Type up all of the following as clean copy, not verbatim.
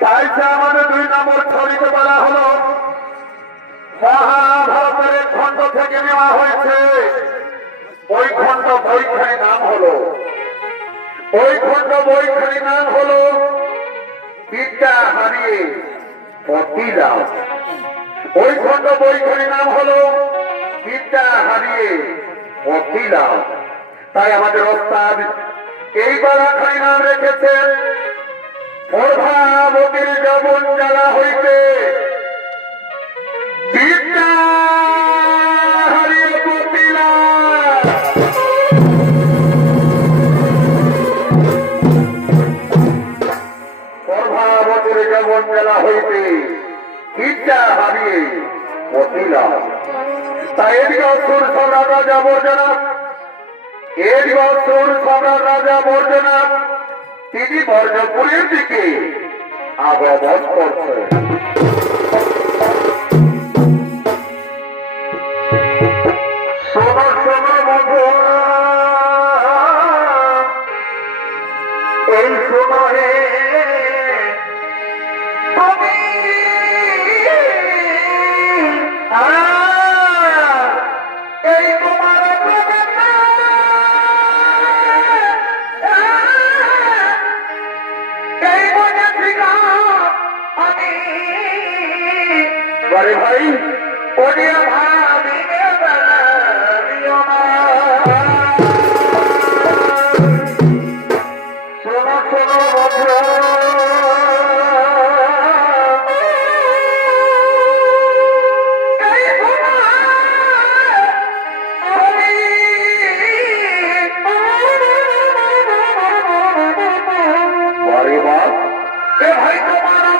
তাই সে আমাদের 2 নম্বর ছবিতে বলা হলো মহাভারতের খণ্ড থেকে নেওয়া হয়েছে। ওই খণ্ড বইখানি নাম হলো বিদ্যা হারিয়ে পতি লাভ। ওই খণ্ড বইখানি নাম হলো বিদ্যা হারিয়ে পতি লাভ। তাই আমাদের ওস্তাদ এই বালাখানি নাম রেখেছেন প্রভাবতীর যবন জ্বালা হইতে বিদ্যা হারিয়ে পতি লাভ। প্রভাবতীর যবন জ্বালা হইতে বিদ্যা হারিয়ে পতি লাভ। তাই এদিকে অসুর সম্রাট রাজা বর্জনাথ তিনি বর্জপুরের দিকে আগমন করছেন। এই সময়ে अरे भाई ओडिया भाभी ने बना दियो सुनो सुनो बच्चों अरे बात भाई तुम्हारा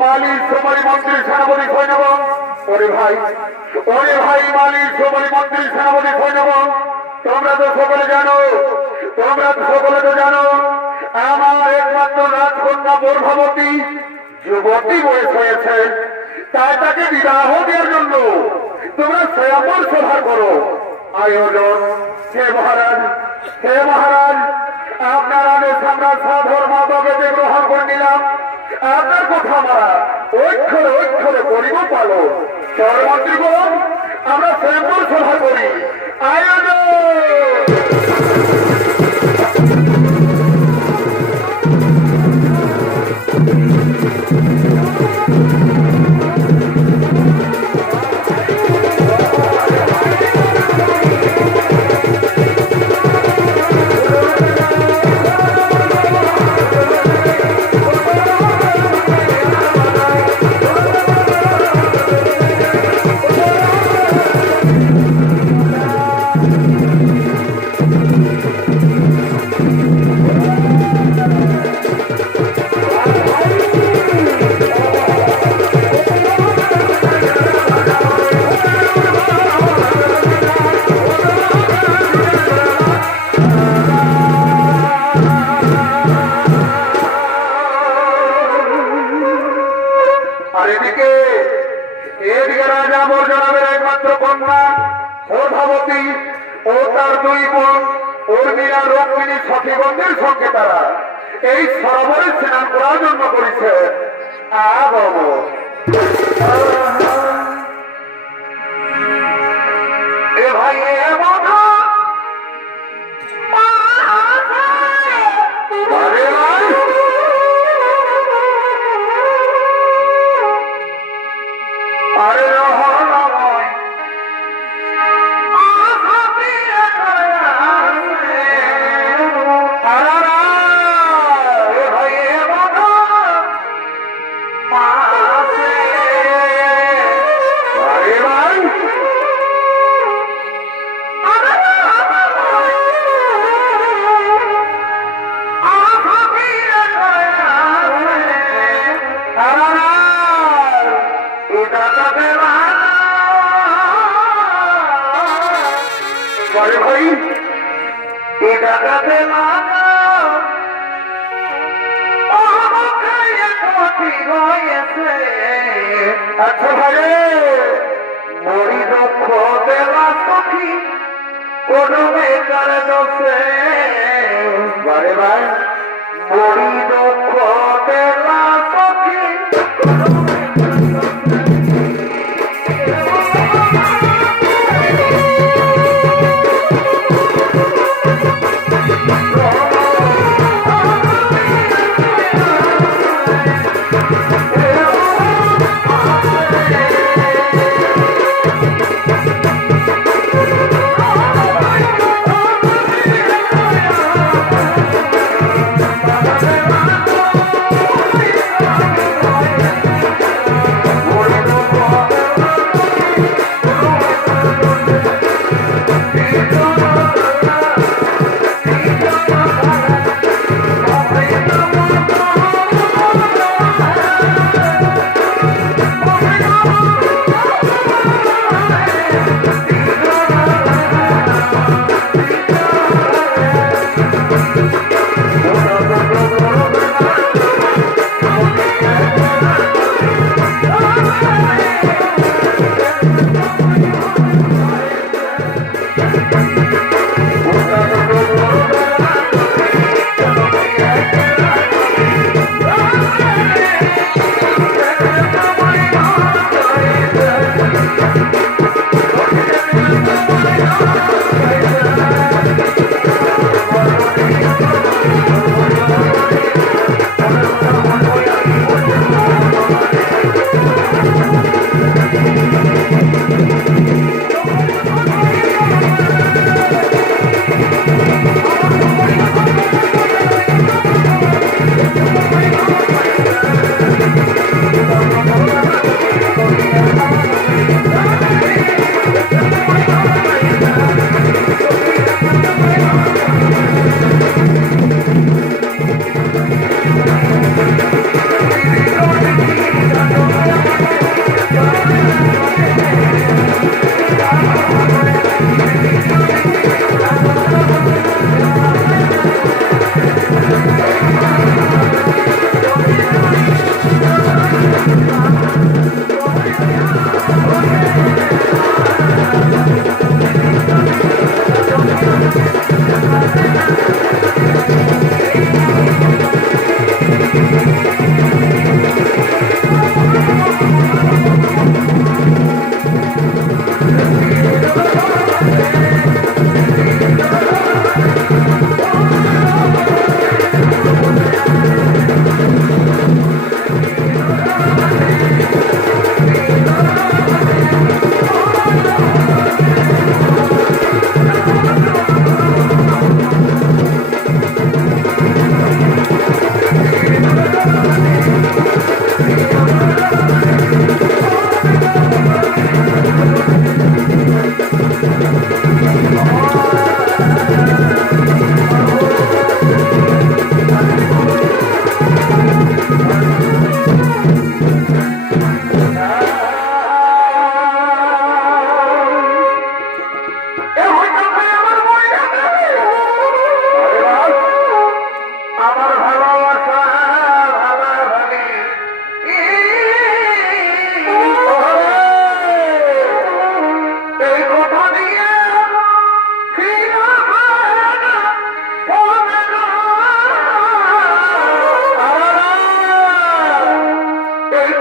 মালি সোমারি মন্ত্রী সেনাপতি সৈন্যবন, ওরে ভাই মালি সোমারি মন্ত্রী সেনাপতি সৈন্যবন, তোমরা তো সকলে তো জানো আমার একমাত্র রাজকন্যা গর্ভবতী যুবতী বয়স হয়েছে, তাই তাকে বিবাহ দেওয়ার জন্য তোমরা স্বয়ম্বর সভা করো আয়োজন। হে মহারাজ আপনার আদেশ আমরা সাধর মাতাকে গ্রহণ করে নিলাম। আপনার কথা আমরা ঐক্ষরে করিব পালো। চরমন্ত্রীগণ আমরা স্বয়ম্বর সভা করি আয়োজন। এদিকে রাজা মর্যাদাবের একমাত্র কন্যা গর্ভবতী ও তার দুই বোন উর্মিলা রক্মিণী সখীগণদের সঙ্গে তারা এই সরোবরে স্নান করার জন্য করেছে। এ ভাই আচ্ছা ভাই মরি দুঃখ দেওয়া সখী কোন বেকার দোষে বারে ভাই মরি দুঃখ দেওয়া সখী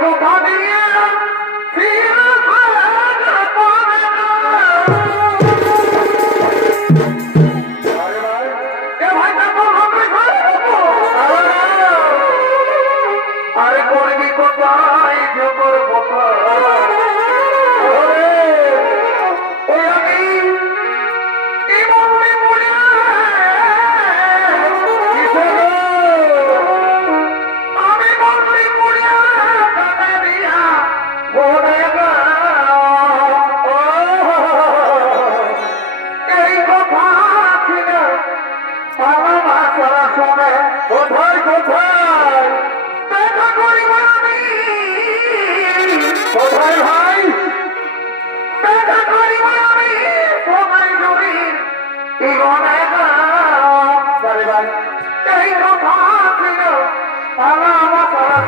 কথা দিয়ে ফিরে পাবে না। আরে ভাই, এ ভাই তারপর হবে আরে করবি কোথায় জবর কোথায় ওই আমি ইমামে পড়ে আমি মন্ত্রী পড়ে টাকা দিয়া পড়ে এই কথা ছিল আমার মাথারা শুনে কোথায় কোথায় দেখা করিব আমি কোথায় ভাই দেখা করিব আমি তোমায় যদি জীবনে ভাই এই কথা ছিল আমার মাথারা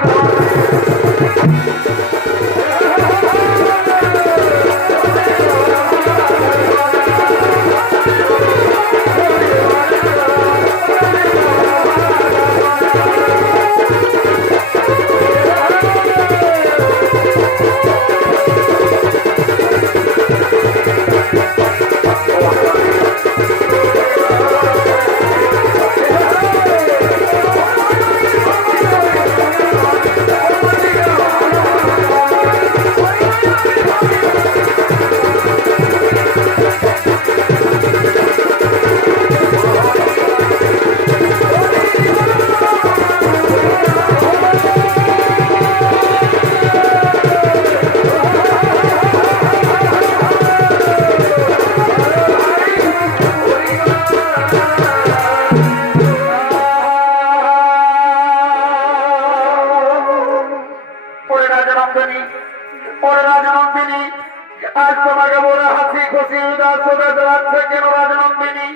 রাজনন্দিনী আজ তোমাকে বলে হাসি খুশি উদাস উদাস লাগছে কেন রাজনন্দিনী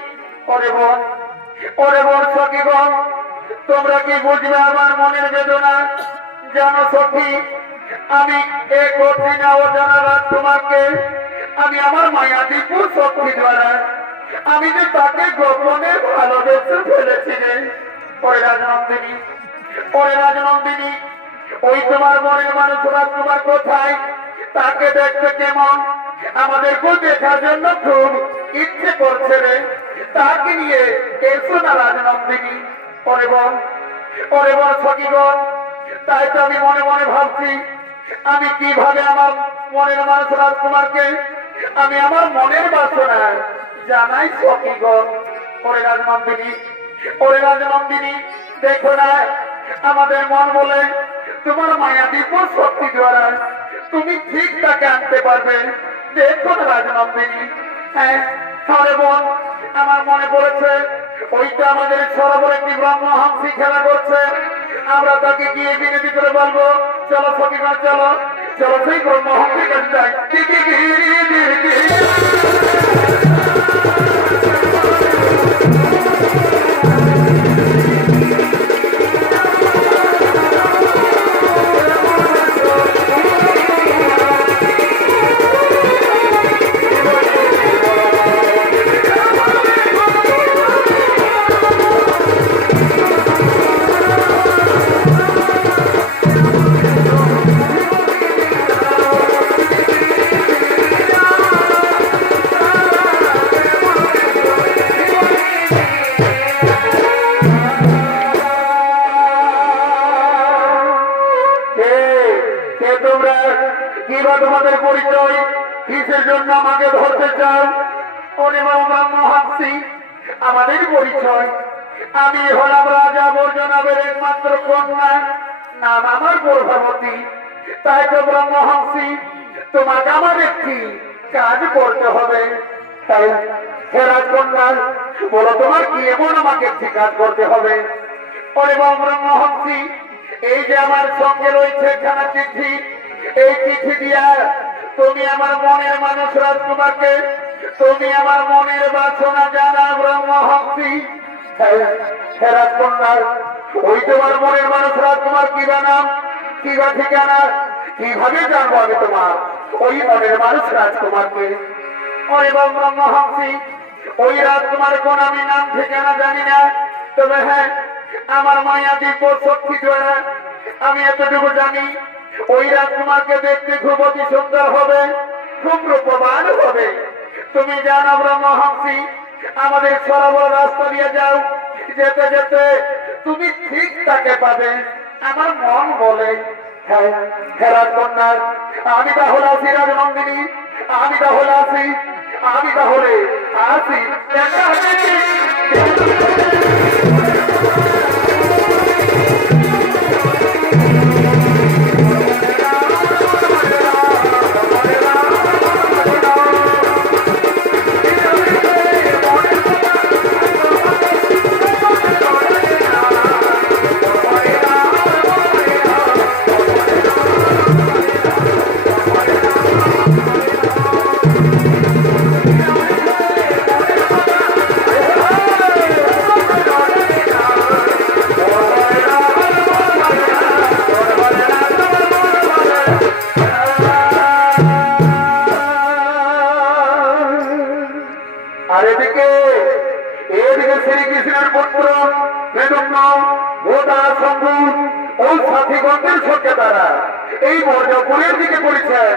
ওরে বোন সখীগণ তোমরা কি বুঝবে আমার মনের বেদনা জানো সখী আমি এ করছি না ও জানা রাত তোমাকে আমি আমার মায়া দীপু সখী দ্বারা আমি যে তাকে গোপনে ভালোবেসে ফেলেছি রে ওরে রাজনন্দিনী ওই তোমার মনের মানুষরা তোমার কোথায় তাকে দেখতে কেমন আমাদেরকেও দেখার জন্য খুব ইচ্ছে করছে রে তাকে নিয়ে এসো না রাজনন্দিনী ওরে বল সখীগণ তাই তো আমি মনে মনে ভাবছি আমি কিভাবে আমার মনের মানুষ রাজকুমারকে আমি আমার মনের বাসনা জানাই সখীগণ ওরে রাজনন্দিনী দেখো না আমাদের মন বলে তোমার মায়া দিব শক্তি দ্বারা তুমি ঠিক তাকে আনতে পারবে দেখো না রাজনন্দিনী হ্যাঁ সারে বোন আমার মনে পড়েছে ওইটা আমাদের সরোবরে একটি ব্রহ্মহংসী খেলা করছে আমরা তাকে গিয়ে বিনতি করে বলবো চলো সখীগণ চলো সেই ব্রহ্মহংসী কাছে যাই তোমাদের পরিচয় কিসের জন্য আমাকে ধরতে চাও ব্রহ্মহংসী আমাদের পরিচয় আমি হলাম রাজা বর্জনাবের একমাত্র কন্যা নাম আমার গর্ভবতী তাই তো ব্রহ্মহংসী তোমাকে আমার একটি কাজ করতে হবে তাই হে রাজকন্যা বলো তোমার কি এমন আমাকে একটি কাজ করতে হবে ব্রহ্মহংসী এই যে আমার সঙ্গে রয়েছে একখানা চিঠি এই চিঠি দিয়া তুমি আমার মনের মানুষ রাজকুমারকে তুমি আমার মনের বাসনা জানা ব্রহ্মহংসী হে রাজকন্যা ওই তোমার মনের মানুষ রাজকুমার কি নাম কি বা ঠিকানা কিভাবে জানবো আমি তোমার ওই মনের মানুষ রাজকুমারকে ব্রহ্মহংসী ওই রাজকুমার কোন আমি নাম ঠিকানা জানি না তবে হ্যাঁ আমার মায়া দিব্য শক্তি দ্বারা আমি এতটুকু জানি ওই রাজকুমারকে দেখতে খুব অতি সুন্দর হবে, খুব রূপবান হবে। তুমি জানো ব্রহ্মহংসী, আমাদের সরোবর রাস্তা দিয়ে যাও, যেতে যেতে তুমি ঠিক তাকে পাবে। আমার মন বলে হ্যাঁ হ্যাঁ রাজকন্যা, আমি তাহলে আছি রাজনন্দিনী, আমি তাহলে আছি, আমি তাহলে আছি। আর এদিকে শ্রীকৃষ্ণের পুত্র বেদন্য ভোটা শম্ভু ও সাথীগণের সঙ্গে তারা এই মর্যাপুরের দিকে পড়েছেন।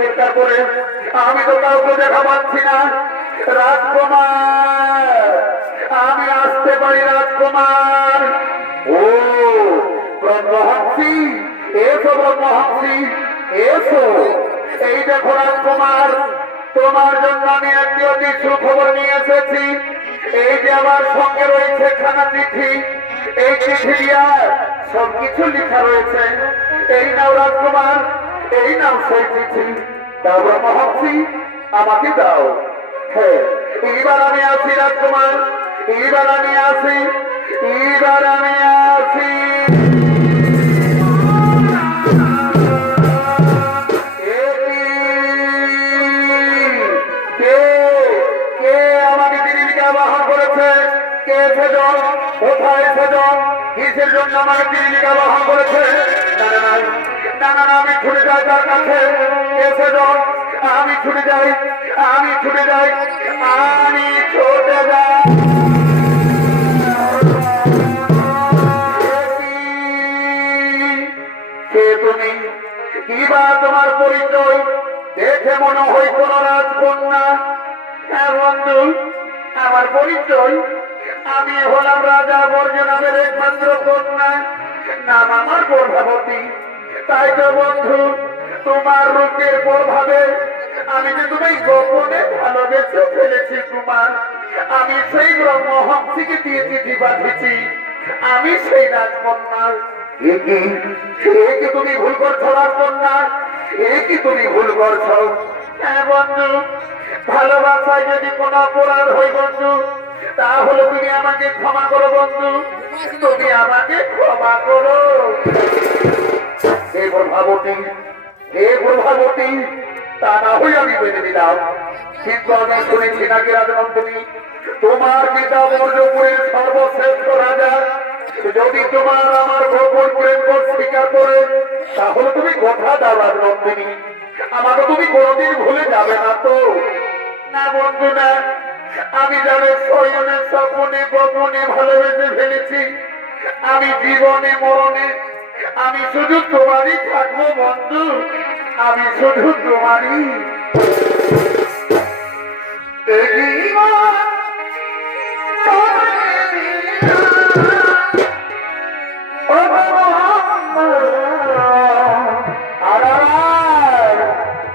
চিৎকার করে, আমি তো কাউকে দেখা পাচ্ছি না। রাজকুমার, আমি আসতে পারি রাজকুমার? ও ব্রহ্মহংসী, এসো ব্রহ্মহংসী, এসো। এই দেখো রাজকুমার, তোমার জন্য আমি একটি অতি সুখবর নিয়ে এসেছি। এই যে আমার সঙ্গে রয়েছে খানা চিঠি, এই চিঠি সবকিছু লেখা রয়েছে। এই নাও রাজকুমার, এই নাও সেই চিঠি। দাও ব্রহ্মহংসী, আমাকে দাও। হ্যাঁ, এইবার আমি আসি রাজকুমার, এইবার আমি আসি, এইবার আমি আসি। কোথায় সেজন? কিসের জন্য আমার জীবিকা বহন করেছে? না না না, আমি ছুটে যাই তার কাছে। কে সেজন? আমি ছুটে যাই, আমি ছুটে যাই, আমি ছুটে যাই। কে তুমি? কিবা তোমার পরিচয়? দেখে মনে হয় কোন রাজকন্যা। হ্যাঁ বন্ধু, আমার পরিচয়, আমি হলাম রাজা বর্জনামের একমাত্র কন্যা, নাম আমার প্রভাবতী। তাই তো বন্ধু, তোমার রূপের প্রভাবে আমি যে তোমায় গোপনে ভালোবেসে ফেলেছি কুমার। আমি সেই ব্রহ্মহংসীকে দিয়ে চিঠি পাঠিয়েছি, আমি সেই রাজকন্যা। একে তুমি ভুল করছো রাজকন্যা, একে তুমি ভুল করছো। হ্যাঁ বন্ধু, ভালোবাসায় যদি কোনো অপরাধ হয় বন্ধু, তাহলে তুমি আমাকে ক্ষমা করো বন্ধু, তুমি আমাকে ক্ষমা করো। হে প্রভাবতী, হে প্রভাবতী, তা না হয়ে আমি মেনে নিলাম। কিন্তু আমি শুনেছি নাকি রাজনন্দিনী, তোমার পিতা মৌর্যপুরের সর্বশ্রেষ্ঠ রাজা যদি তোমার আমার গোপন প্রেম স্বীকার করে, তাহলে তুমি কথা দাও রাজনন্দিনী, আমাকে তুমি কোনদিন ভুলে যাবে না তো? না বন্ধু না, আমি যাদের শয়নে স্বপনে গোপনে ভালোবেসে ফেলেছি, আমি জীবনে মরণে আমি শুধু তোমারই থাকবো বন্ধু, আমি শুধু তোমারই।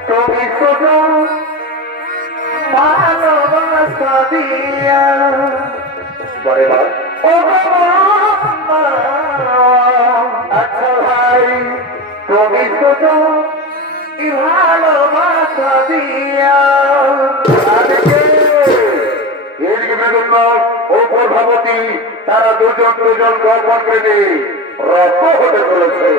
তুমি শুধু ভালোবাসা দিয়া আচ্ছা ভাই, তুমি শুধু ভালোবাসা দিয়া ও প্রভাবতী, তারা দুজন দুজন গোপন প্রেমে রত হতে চলেছে।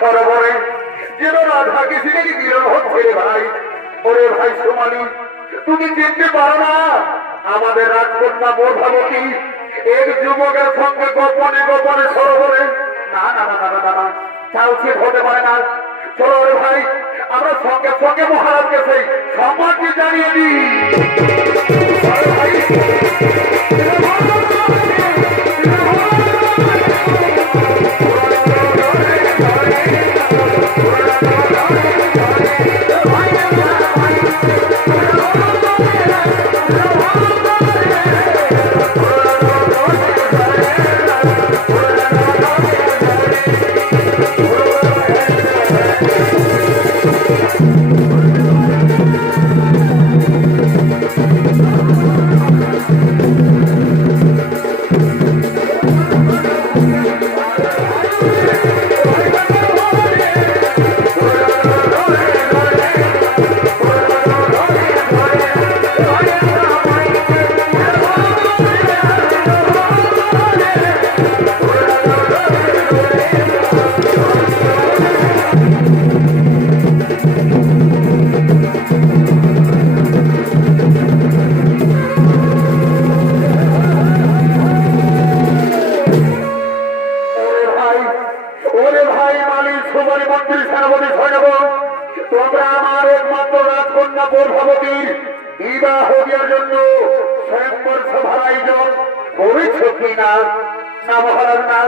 সরোবরে যেন রাধা কৃষ্ণেরই মিলন হচ্ছে রে ভাই। ওরে ভাই সোমালি, তুমি চিনতে পারো না আমাদের রাজকন্যা প্রভাবতী এক যুবকের সঙ্গে গোপনে গোপনে সরোবরে? না না না না না না, তা উচিত হতে পারে না। চলো রে ভাই, আমরা সঙ্গে সঙ্গে মহারাজকে সেই সম্মানকে জানিয়ে দিই। দেওয়ার জন্য স্বয়ংবর সভার আয়োজন করেছ কিনা? না মহারাজ, না,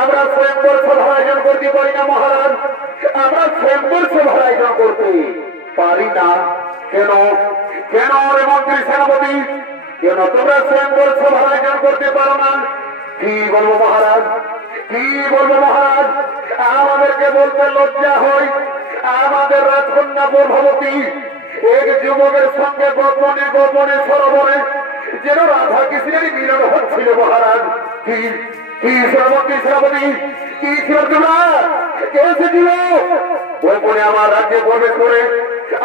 আমরা স্বয়ংবর সভার আয়োজন করতে পারি না মহারাজ, আমরা স্বয়ংবর সভার আয়োজন করতে পারি না। কেন কেন রে মন্ত্রী সেনাপতি, কেন তোমরা স্বয়ংবর সভার আয়োজন করতে পারো না? কি বলবো মহারাজ, কি বলবো মহারাজ, আমাদেরকে বলতে লজ্জা হয়। আমাদের রাজকন্যা গর্ভবতী, এক যুবকের সঙ্গে গোপনে গোপনে সরোবরে যেন রাধা কৃষ্ণেরই মিলন হচ্ছিল মহারাজ। কি কি শ্রাবন্তী শ্রাবণী, কি ছিল তোমরা, কে এসেছিল? গোপনে আমার রাজ্যে প্রবেশ করে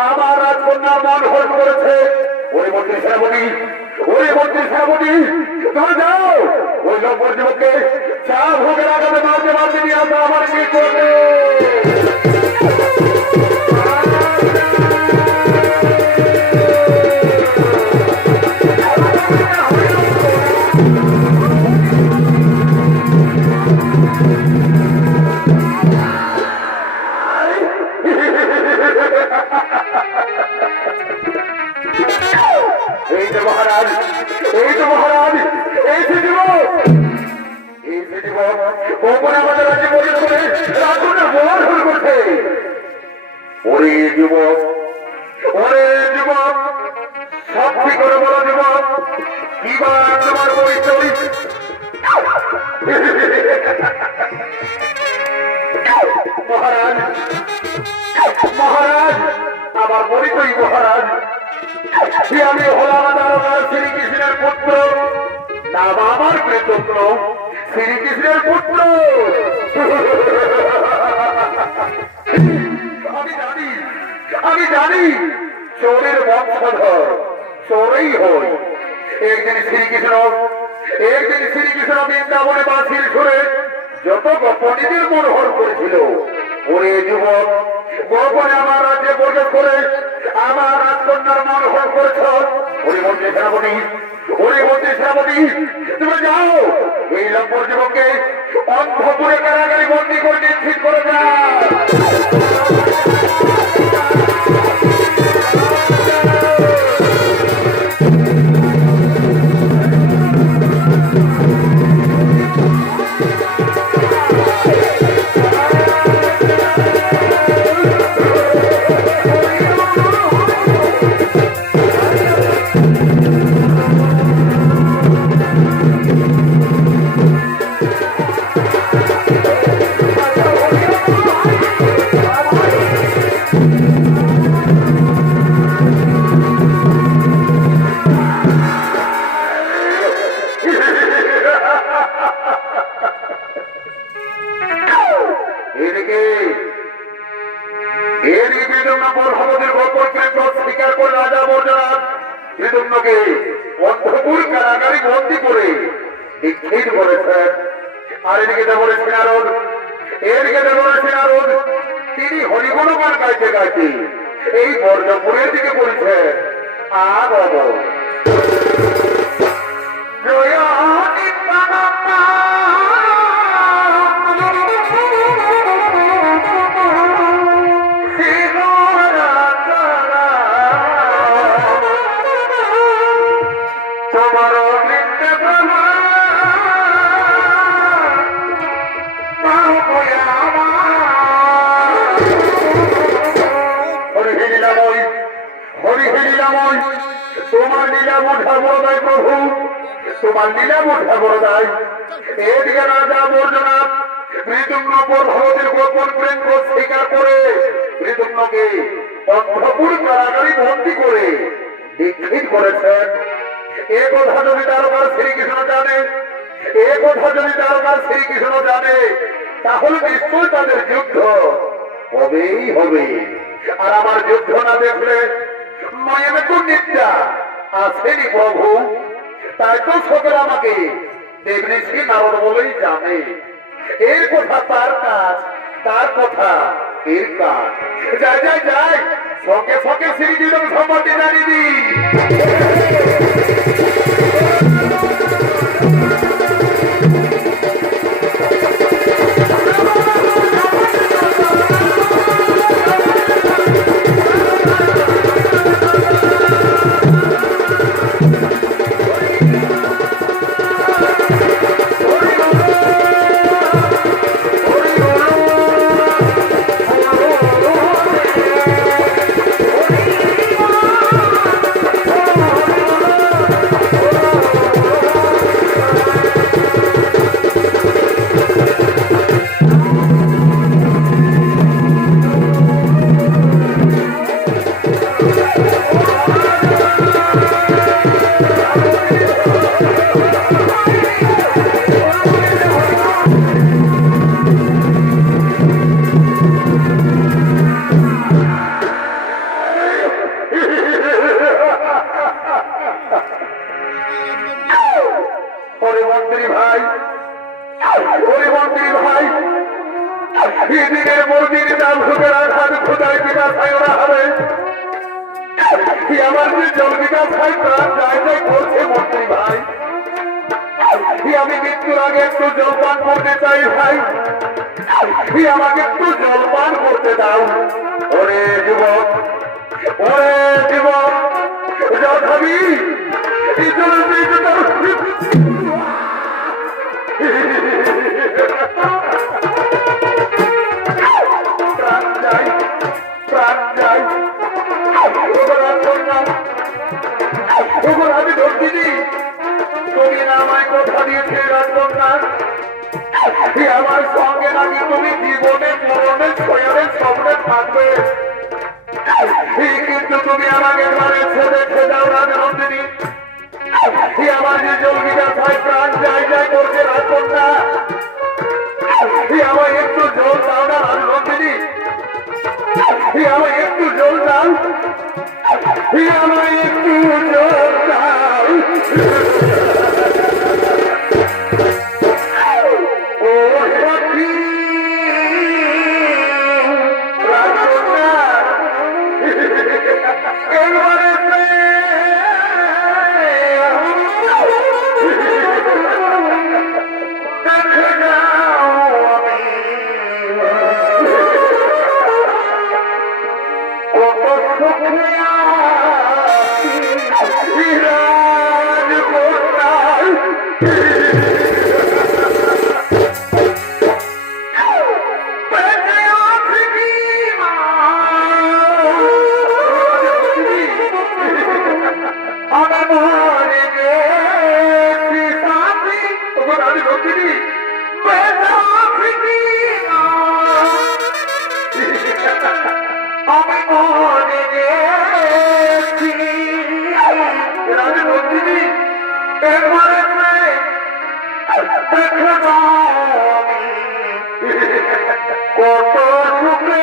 আমার রাজকন্যার মন হল করেছে। ওই মন্ত্রী শ্রাবণী, ওই মন্ত্রী শ্রাবণী, তোমরা যাও ওই লম্বর যুবককে চা ভোগের আগামে মারতে মারতে নিয়ে আসো আমার কি করবে। এই তো মহারাজ, এই তো মহারাজ, এই যে যুবক, এই যে যুবক গোপনে আমাদের রাজ্যে প্রবেশ করে রাজকন্যা বর হল করছে। ওরে যুবক, ওরে যুবক, সত্যি করে বলো যুবক, কি বা তোমার পরিচয়? মহারাজ, মহারাজ, আমার পরিচয় মহারাজ, আমি হলাম দারোগার শ্রীকৃষ্ণের পুত্র, নাম আমার কৃতজ্ঞ, শ্রীকৃষ্ণের পুত্র। আমি জানি, আমি জানি চোরের বংশধর, চোরেই হই। একদিন শ্রীকৃষ্ণ, একদিন শ্রীকৃষ্ণ বৃন্দাবনে বাঁশির সুরে যত গোপনীদের মনোহর করেছিল। ওরে যুবক, গোপনে আমার রাজ্যে প্রবেশ করে আমার রাজকন্যার মনোহর করেছ। ওরে মন্ত্রী সেনাপতি, ওরে মন্ত্রী সেনাপতি, তুমি যাও এই লম্বর যুবককে অন্ধপুরে কারাগারে বন্দী করে নিশ্চিত করে যাও। অন্ধপুর কারাগারে বন্দী করে নিক্ষেপ করেছেন। আর এদিকে বলেছেন নারদ, এদিকে বলেছেন নারদ, তিনি হরিগুণগান গাইতে গাইতে এই বর্ণপুরের দিকে বলেছেন। আগম তোমার লীলা মুঠা বড়দাই প্রভু, তোমার লীলা মুঠা বড়দাই। এদিকে রাজা বর্জনাথ মৃদুঙ্গ ভগবতীর গোপন প্রেম স্বীকার করে মৃদুঙ্গকে অন্ধপুর কারাগারে বন্দী করে নিক্ষেপ করেছেন। এ কথা যদি দারোগার শ্রীকৃষ্ণ জানে, এ কথা যদি দারোগার শ্রীকৃষ্ণ জানে, তাহলে নিশ্চয় তাদের যুদ্ধ হবেই হবে। আর আমার যুদ্ধ না দেখলে মায়ের কোন নিত্যা আসেনি প্রভু, তাই তো সকলে আমাকে দেবঋষি নারদ বলেই জানে। এর কথা তার কাজ, তার কথা এর কাজ। যাই যাই যাই, সঙ্গে সঙ্গে শ্রীকৃষ্ণ সম্বন্ধে জানিয়ে দিই। মন্ত্রী ভাই, ওই মন্ত্রী ভাই, এদিনের মন্দির নাম সুখের আঘাত খোদায় বিকাশ ওরা হবে। আমার যে জল বিকাশ ভাই প্রাণ জায়গায় করছে মন্ত্রী ভাই, আমি মৃত্যুর আগে একটু জলপান করতে চাই ভাই, আমাকে একটু জলপান করতে দাও। ওরে যুবক, ওরে যুবক, জল খাবি? প্রাণ যাই, প্রাণ যাই। আমি ধরছিনি, তুমি না আমায় কথা দিয়েছে রাজকন্যা, আমার সঙ্গে নাকি তুমি জীবনে মরণে ছয়ারে স্বপ্নে থাকবে, কিন্তু তুমি আমাকে ঘরে ছেড়ে যাও রাজনন্দিনী। আমার যে জলগিটা ভাই প্রাণ যাই যাই করছে রাজকন্যা, আমায় একটু জল দাও না রাজনন্দিনী, আমায় একটু জল দাও, আমায় একটু জল দাও। ও সখী রাজকন্যা, একবারে কত সুখে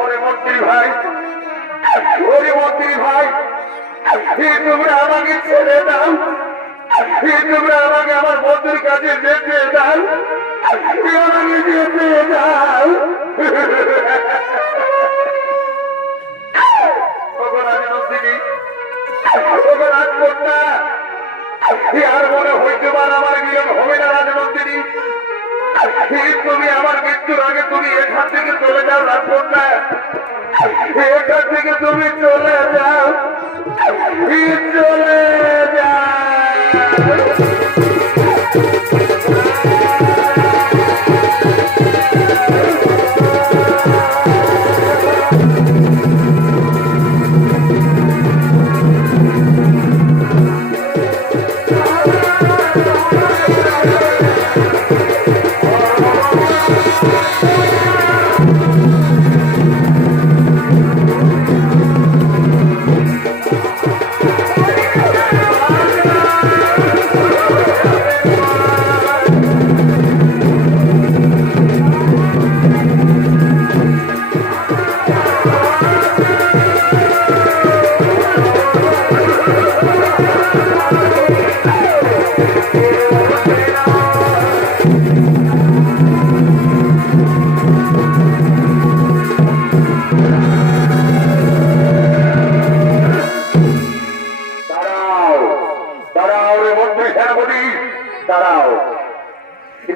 ওরে মন্ত্রী ভাই, ওরে মন্ত্রী ভাই, তোমরা আমাকে ছেড়ে দাও, তোমরা আমাকে আমার বন্ধুর কাছে যেতে দাও, আমাকে যেতে দাও। রাজনন্দিনী, রাজকন্যা, আর মনে হইতে পার আমার মিলন হবে না রাজনন্দিনী। তুমি আমার মৃত্যুর আগে তুমি এখান থেকে চলে যাও রাজকন্যা, এখান থেকে তুমি চলে যাও, চলে যাও।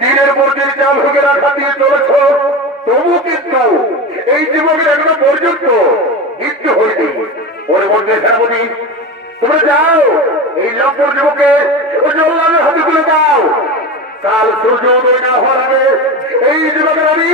দিনের পর দিন চাল ভোগে রাখা দিয়ে চলেছ, তবু কিন্তু এই যুবকের এখনো পর্যন্ত মৃত্যু হয়নি। ওর মধ্যে সেনাপতি, তোমরা যাও এই লম্বর যুবকে জল্লাদের হাতে তুলে দাও। কাল সূর্য উদয় না হওয়ার আগে এই যুবকের আমি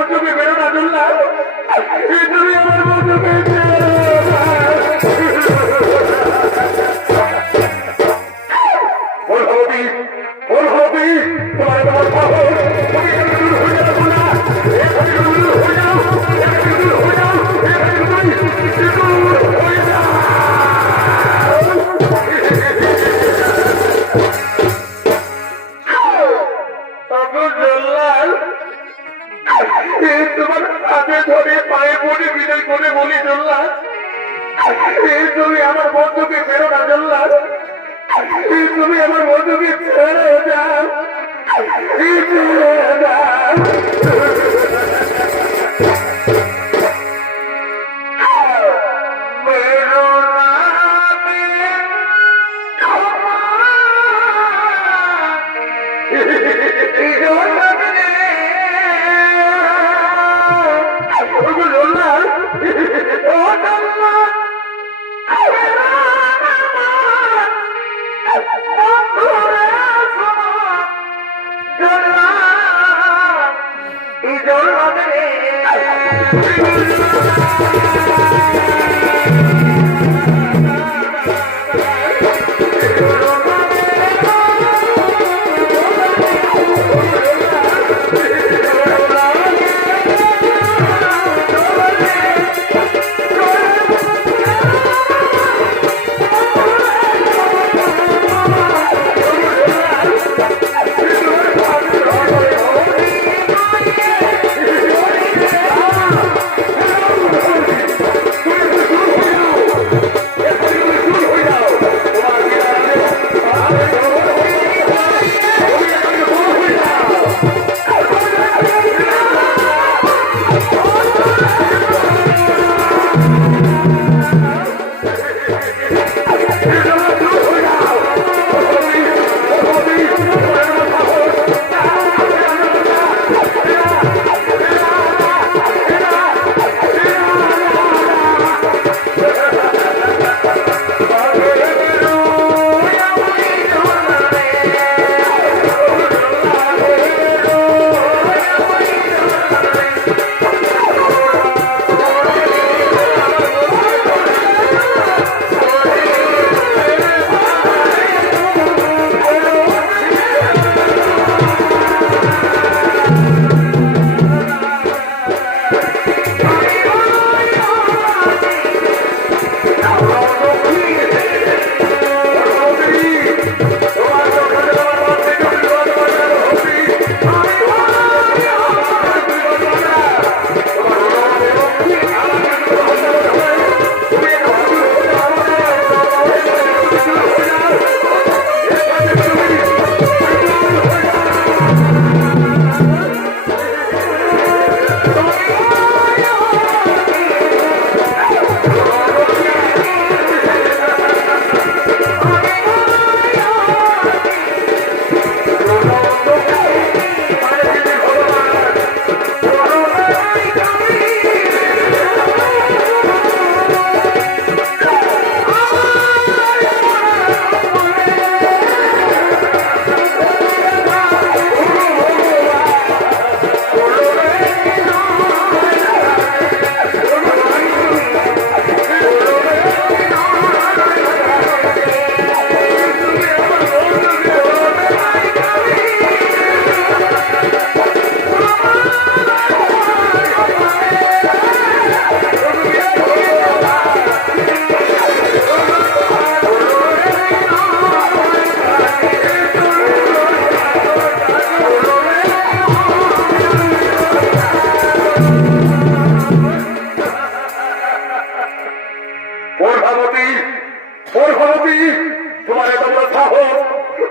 বন্ধুকে বেরো না জল্লা, তুমি আমার বন্ধুকে বলহবতী বলহবতী তোমার তোমার সাহস, তুমি এখানে দূর হয়ে যাও জল্লা, এখান থেকে দূর হয়ে যাও, এখান থেকে দূর হয়ে যাও, এখান থেকে দূর হয়ে যাও। তোমার হাতে ধরে পায়ে পড়ে বিদায় করে বলি জল্লা, তুমি আমার বন্ধুকে ফেরো না জল্লা, তুমি আমার বন্ধুকে ছেড়ে যাও, ছেড়ে যাও।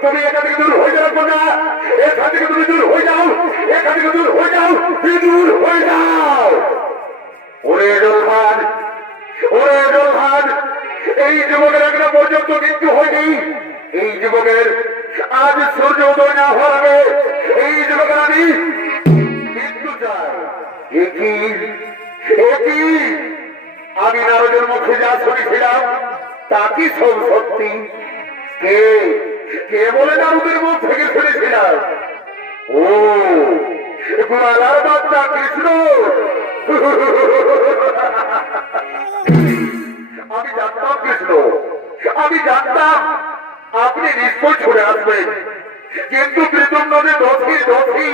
তুমি এখান থেকে দূর হয়ে যাও না, এখান থেকে তুমি দূর হয়ে যাও, এখান থেকে দূর হয়ে যাও, দূর হয়ে যাও। ওরে জলহান, ওরে জলহান, এই যুবকের একটা পর্যন্ত মৃত্যু হয়নি। এই যুবকের আজ সূর্য উদয় না হওয়ার আগে এই যুবকের আমি মৃত্যু চাই। একই আমি নারদের মুখে যা শুনেছিলাম তা কি সব সত্যি? কে কে বলে নারদের মুখ থেকে শুনেছিলাম? ও গোয়ালার বাচ্চা কৃষ্ণ, আমি জানতাম কৃষ্ণ, আমি জানতাম আপনি নিশ্চয় ছুড়ে আসবেন, কিন্তু প্রীতম নদী দোষী দোষী,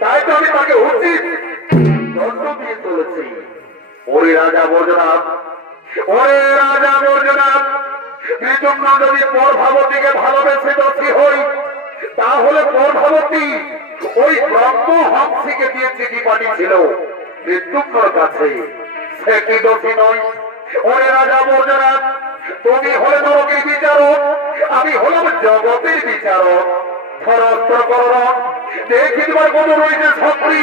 তাই তো আমি তাকে উচিত দণ্ড দিয়ে চলেছি। ওরে রাজা বর্জনাথ, ওরে রাজা বর্জনাথ, প্রীতম নদী পরভাবতীকে ভালোবেসে দোষী হই, তাহলে পরভাবতী ওই ব্রহ্ম হংসীকে দিয়ে চিঠি পাঠিয়েছিল মৃত্যুর কাছে, সে কি দোষী নয়? ওরে রাজা বর্জনাথ, তুমি হলে নরকের বিচারক, আমি হলাম জগতের বিচারক। ধরস্ত্র করণ দেখি তোমার কত রয়েছে শক্তি।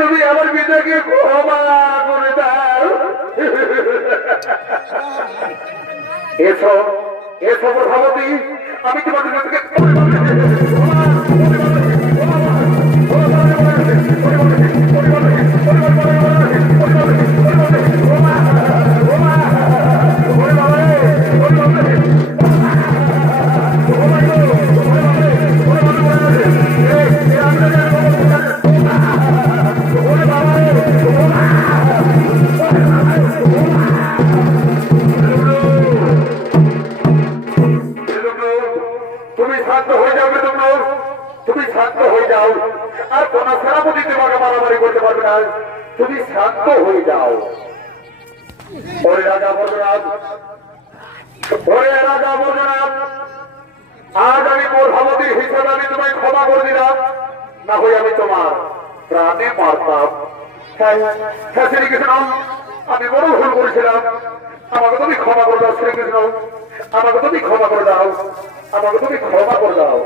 তুমি আমার পিতাকে ক্ষমা করে দাও। এসো এসো প্রভাবতী, আমি তোমাদের তুমি শান্ত হয়ে যাও। ওরে রাজা বর্জনাথ, ওরে রাজা বর্জনাথ, আজ আমি প্রভাবতীর হিসেবে আমি তোমায় ক্ষমা করে দিলাম, না হয়ে আমি তোমার প্রাণে মারতাম। হ্যাঁ শ্রীকৃষ্ণ, আমি বড় ভুল করেছিলাম, আমাকে তুমি ক্ষমা করে দাও। শ্রীকৃষ্ণ, আমাকে তুমি ক্ষমা করে দাও, আমাকে তুমি ক্ষমা করে দাও,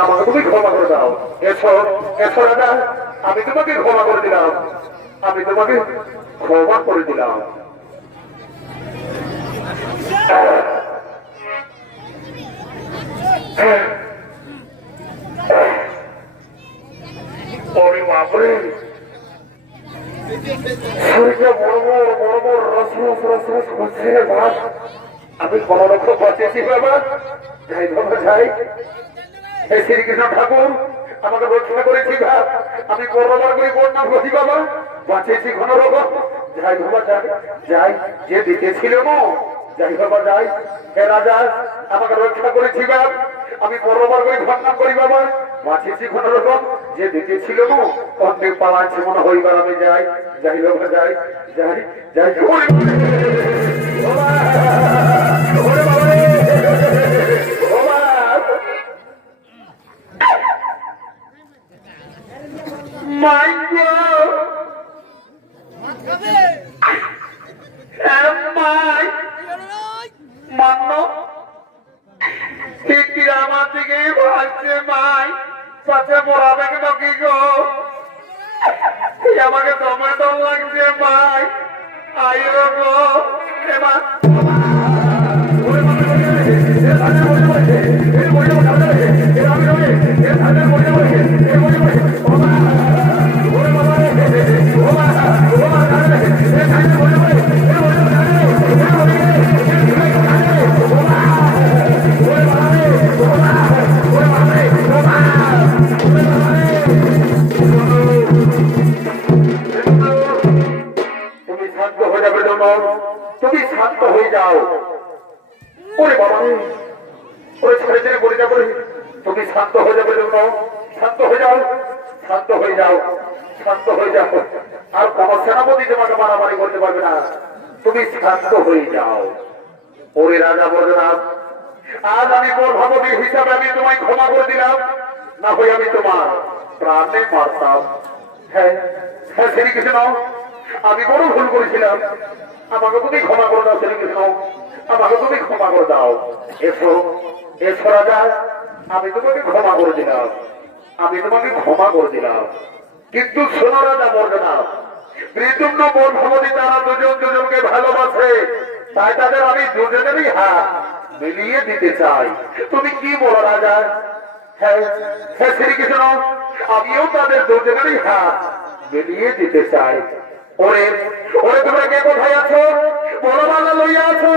আমাকে তুমি ক্ষমা করে দাও। এসো এসো রাজা, আমি তোমাকে ক্ষমা করে দিলাম, আমি তোমাকে ক্ষমা করে দিলাম। ওরে বাপরে, শরীরটা বড় বড় বড় বড় রস রস রস রস করছে। আমি কোন রকম বাঁচেছি বাবা, যাই বাবা যাই। শ্রীকৃষ্ণ ঠাকুর আমাকে রক্ষা করেছি, আমি করবার করি বন্যা বসি বাবা, বাঁচেছি কোন রকম। যাই বাবা যাই, যাই যে দিতেছিল না, যাই বাবা যাই। হে রাজা, আমাকে রক্ষা করেছি বাবা, আমি করবার করি বন্যা করি বাবা, বাঁচেছি কোন রকম। যে দিতেছিল না অনেক পালাচ্ছে মনে হইবার, আমি যাই, যাই বাবা যাই, যাই যাই। আমার দিকে ভাবছে মাই পাশে মরাবে কেন কি গো, আমাকে দমে দম লাগছে মাই, আইরো গো এবার তুমি শান্ত হয়ে যাও। ওরে বাবা, ওরে ছেড়ে ছেড়ে বলে যাবো, তুমি শান্ত হয়ে যাবে, শান্ত হয়ে যাও, শান্ত হয়ে যাও, শান্ত হয়ে যাও। আর কোন সেনাপতি তোমাকে মারামারি করতে পারবে না, তুমি শান্ত হয়ে যাও। ওরে রাজা বর্ধনাথ, আজ আমি গর্ভবতী হিসাবে আমি তোমায় ক্ষমা করে দিলাম, না হয়ে আমি তোমার প্রাণে মারতাম। হ্যাঁ হ্যাঁ শ্রীকৃষ্ণ, আমি বড় ভুল করেছিলাম, আমাকে তুমি ক্ষমা করে দাও। শ্রীকৃষ্ণ, আমাকে তুমি ক্ষমা করে দাও। এসো এসো রাজা, আমি তোমাকে ক্ষমা করে দিলাম, আমি তোমাকে ক্ষমা করে দিলাম। কিন্তু শোনো রাজা বর্ধনাথ, প্রীতম্য গর্ভবতী তারা দুজন দুজনকে ভালোবাসে, তাই তাদের আমি দুজনেরই হাত মিলিয়ে দিতে চাই। তুমি কি বলো রাজা? হ্যাঁ হ্যাঁ শ্রীকৃষ্ণ, আমিও তাদের দুজনেরই হাত মিলিয়ে দিতে চাই। ওরে ওরে তোমরা কে কোথায় আছো? বলো বাংলা লইয়া আছো।